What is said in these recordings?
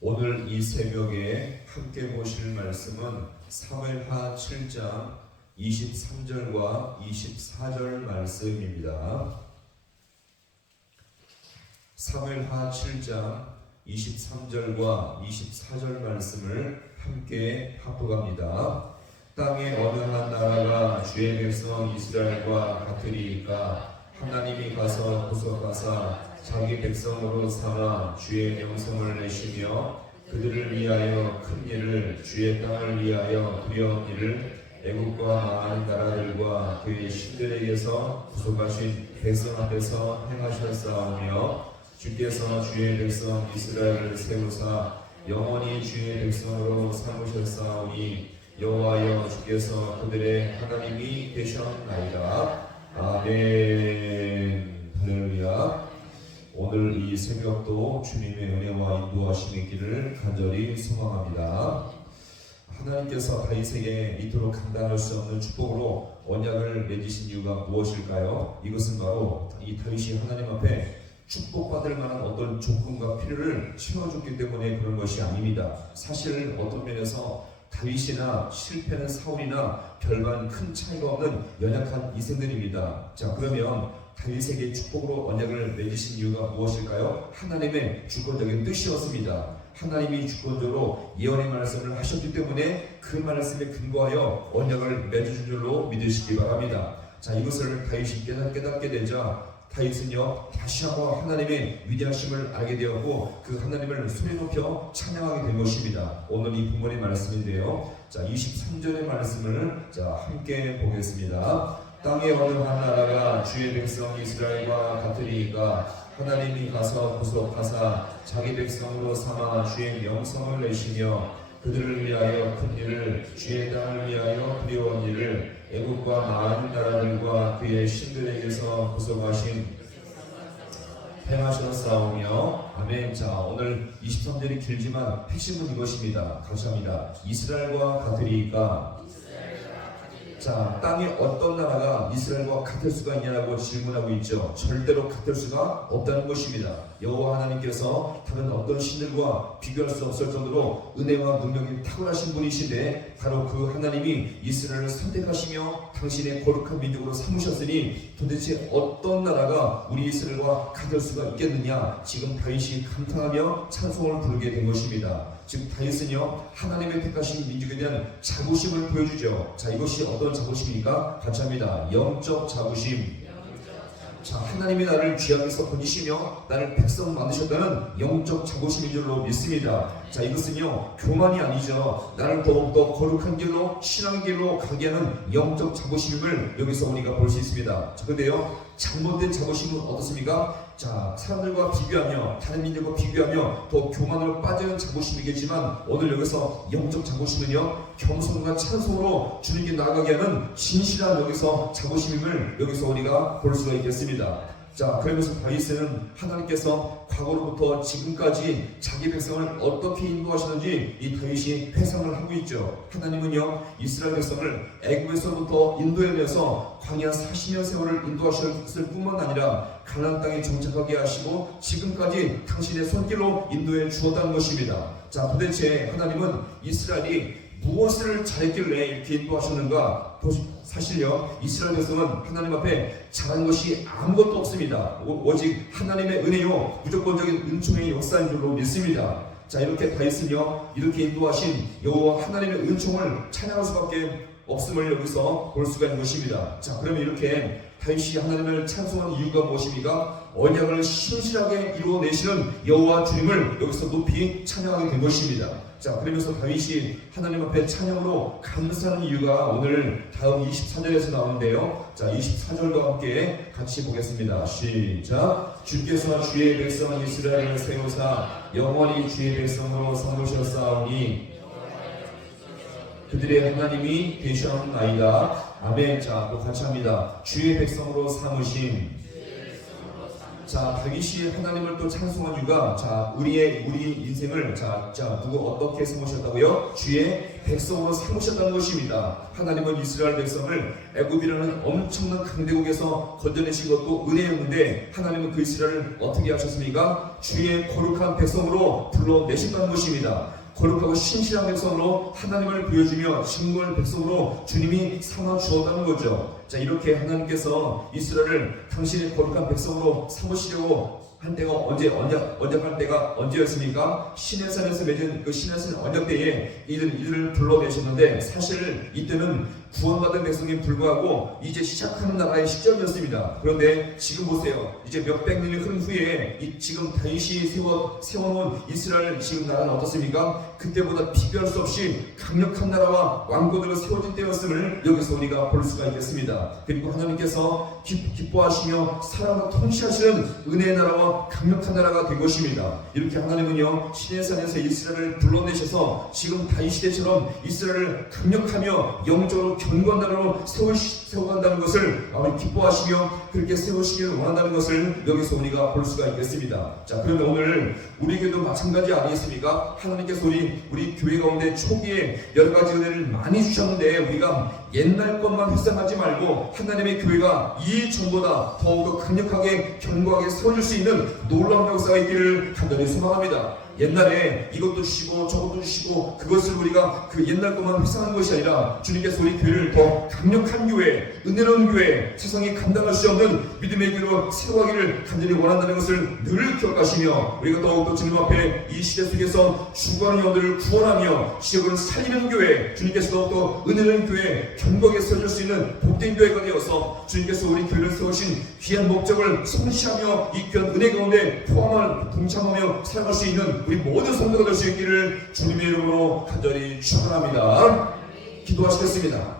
오늘 이 새벽에 함께 보실 말씀은 사무엘하 7장 23절과 24절 말씀입니다. 사무엘하 7장 23절과 24절 말씀을 함께 합독합니다. 땅의 어느 한 나라가 주의 백성 이스라엘과 같으리이까 하나님이 가서 구속하사 자기 백성으로 삼아 주의 명성을 내시며 그들을 위하여 큰 일을 주의 땅을 위하여 두려운 일을 애국과 많은 나라들과 그의 신들에게서 구속하신 백성 앞에서 행하셨사오며 주께서 주의 백성 이스라엘을 세우사 영원히 주의 백성으로 삼으셨사오니 여호와여 주께서 그들의 하나님이 되셨나이다. 아멘. 할렐루야. 오늘 이 새벽도 주님의 은혜와 인도하심이 있기를 간절히 소망합니다. 하나님께서 다윗에게 이토록 감당할 수 없는 축복으로 언약을 맺으신 이유가 무엇일까요? 이것은 바로 이 다윗이 하나님 앞에 축복받을 만한 어떤 조건과 필요를 채워줬기 때문에 그런 것이 아닙니다. 사실 어떤 면에서 다윗이나 실패는 사울이나 별반 큰 차이가 없는 연약한 이생들입니다. 자, 그러면 다윗에게 축복으로 언약을 맺으신 이유가 무엇일까요? 하나님의 주권적인 뜻이었습니다. 하나님이 주권적으로 예언의 말씀을 하셨기 때문에 그 말씀에 근거하여 언약을 맺으신 줄로 믿으시기 바랍니다. 자, 이것을 다윗이 깨닫게 되자 다윗은요 다시 한번 하나님의 위대하심을 알게 되었고 그 하나님을 소리 높여 찬양하게 된 것입니다. 오늘 이 본문의 말씀인데요. 자, 23절의 말씀을 함께 보겠습니다. 땅의 어느 한 나라가 주의 백성 이스라엘과 같으리이까 하나님이 가서 구속하사 자기 백성으로 삼아 주의 명성을 내시며 그들을 위하여 큰 일을 주의 땅을 위하여 두려운 일을 애국과 많은 나라들과 그의 신들에게서 구속하신 행하셨사오며 아멘. 자, 오늘 23절이 길지만 핵심은 이것입니다. 같이 합니다. 이스라엘과 같으리이까. 자, 땅에 어떤 나라가 이스라엘과 같을 수가 있냐고 질문하고 있죠. 절대로 같을 수가 없다는 것입니다. 여호와 하나님께서 다른 어떤 신들과 비교할 수 없을 정도로 은혜와 능력이 탁월하신 분이신데 바로 그 하나님이 이스라엘을 선택하시며 당신의 거룩한 민족으로 삼으셨으니 도대체 어떤 나라가 우리 이스라엘과 같을 수가 있겠느냐. 지금 다윗이 감탄하며 찬송을 부르게 된 것입니다. 즉 다윗은요 하나님의 택하신 민족에 대한 자부심을 보여주죠. 자, 이것이 어떤 자부심입니까? 같이 합니다. 영적 자부심. 자, 하나님이 나를 귀하게서 건지시며 나를 백성 만드셨다는 영적 자부심인 줄로 믿습니다. 자, 이것은요 교만이 아니죠. 나를 더욱더 거룩한 길로 신앙의 길로 가게 하는 영적 자부심을 여기서 우리가 볼 수 있습니다. 자, 근데요 잘못된 자부심은 어떻습니까? 자, 사람들과 비교하며 다른 민족과 비교하며 더 교만으로 빠지는 자부심이겠지만 오늘 여기서 영적 자부심은요 겸손과 찬송으로 주님께 나아가게 하는 진실한 여기서 자부심임을 여기서 우리가 볼 수가 있겠습니다. 자, 그러면서 다윗은 하나님께서 과거로부터 지금까지 자기 백성을 어떻게 인도하시는지 이 다윗이 회상을 하고 있죠. 하나님은요 이스라엘 백성을 애굽에서부터 인도해내서 광야 40년 세월을 인도하셨을 뿐만 아니라 가나안 땅에 정착하게 하시고 지금까지 당신의 손길로 인도해 주었다는 것입니다. 자, 도대체 하나님은 이스라엘이 무엇을 잘했길래 이렇게 인도하셨는가? 사실요 이스라엘 백성은 하나님 앞에 잘한 것이 아무것도 없습니다. 오직 하나님의 은혜요 무조건적인 은총의 역사인 줄로 믿습니다. 자, 이렇게 다윗은요 이렇게 인도하신 여호와 하나님의 은총을 찬양할 수밖에 없음을 여기서 볼 수가 있는 것입니다. 자, 그러면 이렇게 다윗이 하나님을 찬송한 이유가 무엇입니까? 언약을 신실하게 이루어내시는 여호와 주님을 여기서 높이 찬양하게 된 것입니다. 자, 그러면서 다윗이 하나님 앞에 찬양으로 감사하는 이유가 오늘 다음 24절에서 나오는데요. 자, 24절과 함께 같이 보겠습니다. 시작. 주께서 주의 백성 이스라엘을 세우사 영원히 주의 백성으로 삼으셨사오니 그들의 하나님이 되셨나이다. 아멘. 자, 또 같이 합니다. 주의 백성으로 삼으심. 자, 다윗이 하나님을 또 찬송한 이유가 우리 인생을 누구 어떻게 삼으셨다고요? 주의 백성으로 삼으셨다는 것입니다. 하나님은 이스라엘 백성을 애굽이라는 엄청난 강대국에서 건져내신 것도 은혜였는데 하나님은 그 이스라엘을 어떻게 하셨습니까? 주의 거룩한 백성으로 불러내셨다는 것입니다. 거룩하고 신실한 백성으로 하나님을 보여주며 증거할 백성으로 주님이 삼아 주었다는 거죠. 자, 이렇게 하나님께서 이스라엘을 당신의 거룩한 백성으로 삼으시려고 한 때가 언약할 때가 언제였습니까? 시내산에서 맺은 그 시내산 언약 때에 이들을 불러내셨는데 사실 이때는 구원받은 백성에 불구하고 이제 시작하는 나라의 시점이었습니다. 그런데 지금 보세요. 이제 몇백 년이 흐른 후에 지금 다윗이 세워놓은 이스라엘 지금 나라는 어떻습니까? 그때보다 비교할 수 없이 강력한 나라와 왕국으로 세워진 때였음을 여기서 우리가 볼 수가 있겠습니다. 그리고 하나님께서 기뻐하시며 사랑으로 통치하시는 은혜의 나라와 강력한 나라가 된 것입니다. 이렇게 하나님은요 시내산에서 이스라엘을 불러내셔서 지금 다윗 시대처럼 이스라엘을 강력하며 영적으로 견고한 나라로 세워간다는 것을 기뻐하시며 그렇게 세우시기를 원한다는 것을 여기서 우리가 볼 수가 있겠습니다. 자, 그러면 오늘 우리에게도 마찬가지 아니겠습니까? 하나님께서 우리 교회 가운데 초기에 여러 가지 은혜를 많이 주셨는데 우리가 옛날 것만 회상하지 말고 하나님의 교회가 이전보다 더욱더 강력하게 견고하게 세워질 수 있는 놀라운 역사가 있기를 간절히 소망합니다. 옛날에 이것도 주시고 저것도 주시고 그것을 우리가 그 옛날 것만 회상하는 것이 아니라 주님께서 우리 교회를 더 강력한 교회, 은혜로운 교회, 세상이 감당할 수 없는 믿음의 교회로 세워가기를 간절히 원한다는 것을 늘 기억하시며 우리가 더욱더 주님 앞에 이 시대 속에서 죽어가는 영들을 구원하며 지역을 살리는 교회, 주님께서 더욱더 은혜로운 교회, 견고하게 세워줄 수 있는 복된 교회가 되어서 주님께서 우리 교회를 세우신 귀한 목적을 성취하며 이 귀한 은혜 가운데 동참하며 살아갈 수 있는 우리 모든 성도가 될 수 있기를 주님의 이름으로 간절히 축원합니다. 기도하시겠습니다.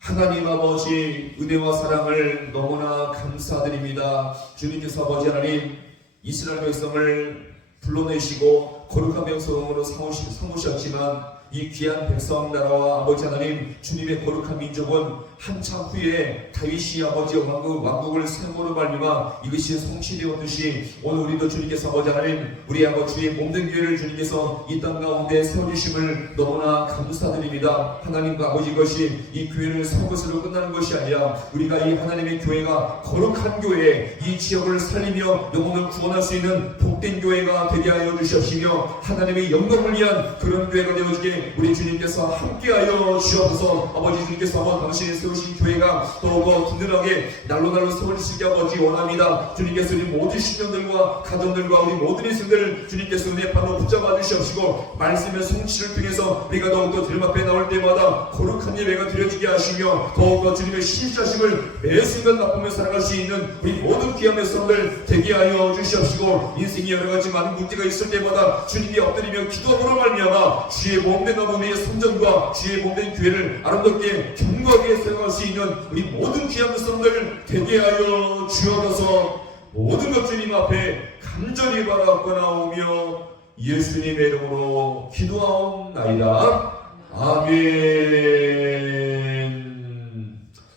하나님 아버지 은혜와 사랑을 너무나 감사드립니다. 주님께서 아버지 하나님 이스라엘 백성을 불러내시고 거룩한 백성으로 삼으셨지만 이 귀한 백성 나라와 아버지 하나님 주님의 거룩한 민족은 한참 후에 다윗이 아버지 왕국을 세우므로 말미암아 이것이 성취되었듯이 오늘 우리도 주님께서 아버지 하나님 우리 아버지의 몸된 교회를 주님께서 이 땅 가운데 세워주심을 너무나 감사드립니다. 하나님과 아버지 이것이 이 교회를 세운 것으로 끝나는 것이 아니라 우리가 이 하나님의 교회가 거룩한 교회 이 지역을 살리며 영혼을 구원할 수 있는 복된 교회가 되게 하여 주시옵시며 하나님의 영광을 위한 그런 교회가 되어지게 우리 주님께서 함께하여 주옵소서. 아버지 주님께서 한번 당신이 세우신 교회가 더욱 든든하게 날로 세워질 수 있게 아버지 원합니다. 주님께서 우리 모든 신령들과 가정들과 우리 모든 인생들을 주님께서 은혜 팔로 붙잡아 주시옵시고 말씀의 성취를 통해서 우리가 더욱더 주님 앞에 나올 때마다 거룩한 예배가 드려지게 하시며 더욱더 주님의 신실하심을 매 순간 맛보며 살아갈 수 있는 우리 모든 귀한 백성들 되게 하여 주시옵시고 인생이 여러 가지 많은 문제가 있을 때마다 주님께 엎드리며 기도함으로 말미암아 주의 몸된 어머니의 성전과 주의 몸된 교회를 아름답게 견고하게 세워갈 수 있는 우리 모든 귀한 백성들 되게 하여 주옵소서. 모든 것 주님 앞에 간절히 바라옵나오며 예수님의 이름으로 기도하옵나이다. 아멘.